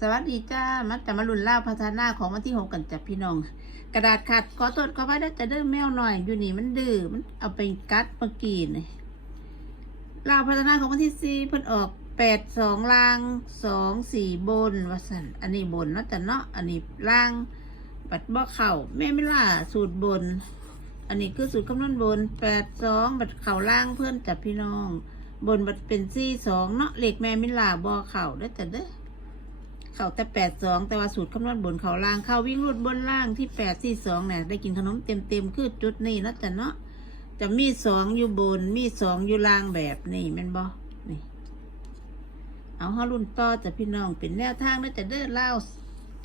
สวัสดีจ้า มันจะมาลุ่นเล่าพัฒนาของวันที่หกกันจ้ะพี่น้อง กระดาษขาดขอตรวจเขาไว้ได้จะเด้อแมวหน่อย อยู่นี่มันดื้อ มันเอาไปกัดเมื่อกี้นี่เล่าพัฒนาของวันที่สี่เพิ่นออกแปดสองล่างสองสี่บนว่าสันอันนี้บนเนาะแต่เนาะ อันนี้ล่างบัดบ่เข่าแม่ไม่ล่าสูตรบน อันนี้คือสูตรคำนวณบนแปดสองบัดเข่าล่างเพื่อนจับพี่น้อง บนบัดเป็นสี่สองเนาะเหล็กแม่มิล่าบ่เข่าได้แต่เด้อ เขาแต่แปดสองแต่ว่าสูตรคำนวณบนเขาล่างเข้าวิ่งรูดบนล่างที่แปดสี่สองเนี่ยได้กินขนมเต็มเต็มคือจุดนี้นะจ๊ะเนาะจะมีสองอยู่บนมีสองอยู่ล่างแบบนี้แม่นบ่นี่ เอาฮารุ่นต่อจะพี่น้องเป็นแนวทางนะจะเด้อเล่า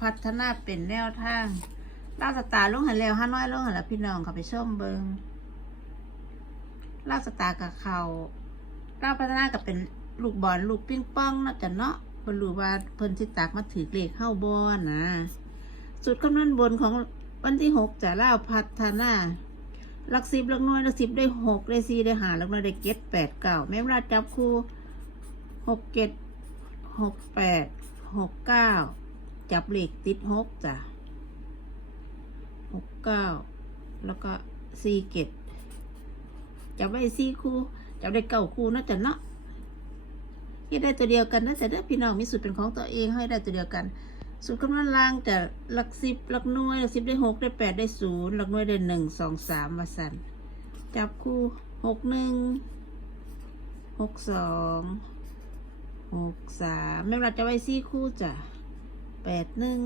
พัฒนาเป็นแนวทางเล่าสตาร์ลงหันแล้วห้าน้อยลงหันแล้วพี่น้องเขาไปชมเบิงเล่าสตาร์กับเขาเล่าพัฒนากับเป็นลูกบอลลูกปิ้งป้องนะจ๊ะเนาะ เพิ่นรู้ว่าเพิ่นสิตากมาถือเลขเข้าบ่นะสูตรคำนวณบนของวันที่หกจะเล่าพัฒนาหลักสิบหลักน่วยหลักสิบได้หกได้สี่ได้หาหลักน่วยได้เจ็ดแปดเก้าแม่เวลาจับคู่หกเจ็ดหกแปดหกเก้าจับเลขติดหกจ้ะหกเก้าแล้วก็สี่เจ็ดจับได้สี่คู่จับได้เก้าคู่เนาะจ๊ะเนาะ ให้ได้ตัวเดียวกันนะแต่เด้อพี่น้องมีสูตรเป็นของตัวเองให้ได้ตัวเดียวกัน สูตรคำนวณล่างจะหลักสิบหลักหน่วยหลักสิบได้หกได้แปดได้ศูนย์หลักหน่วยได้หนึ่งสองสามมาสันจับคู่หกหนึ่งหกสองหกสามแม่เราจะไว้สี่คู่จ้ะแปดหนึ่ง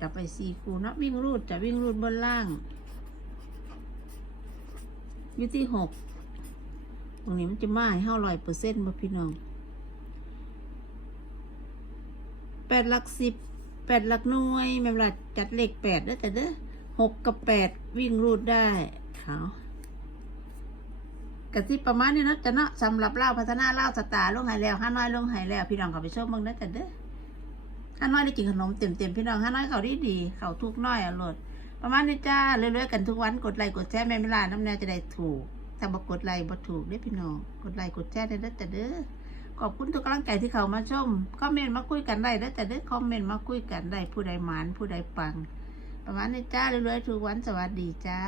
จับไปสี่คู่นะวิ่งรูดจะวิ่งรูดบนล่างอยู่ที่หก ตรงนี้มันจะมาให้เฮาร้อยเปอร์เซ็นต์บ่พี่น้องแปดหลักสิบแปดหลักหน่วยแม่เวลาจัดเลขแปดได้แต่เด้อหกกับแปดวิ่งรูดได้เอากะสิประมาณนี้เนาะจะเนาะสำหรับเล่าพัฒนาเล่าสตาร์ลงใหายแล้วห้าน้อยลงใหายแล้ว พี่น้องเขาไปชมเบิ่งได้แต่เด้อห้าน้อยได้กินขนมเต็มๆพี่น้องห้าน้อยเขาดีดีเขาทุกน้อยอร่อยประมาณนี้จ้าเรื่อยๆกันทุกวันกดไลค์กดแชร์แม่เวลาน้ำแนวจะได้ถูก ถ้าบอกกดไลค์บ่ถูกได้พี่น้องกดไลค์กดแชร์ได้เด้วแต่เด้อขอบคุณทุกกำลังใจที่เขามาชมคอมเมนต์มาคุยกันได้เด้วแต่เด้อคอมเมนต์มาคุยกันได้ผู้ใดหมานผู้ใดปัง ประมาณนี้จ้าเรื่อยๆทุกวันสวัสดีจ้า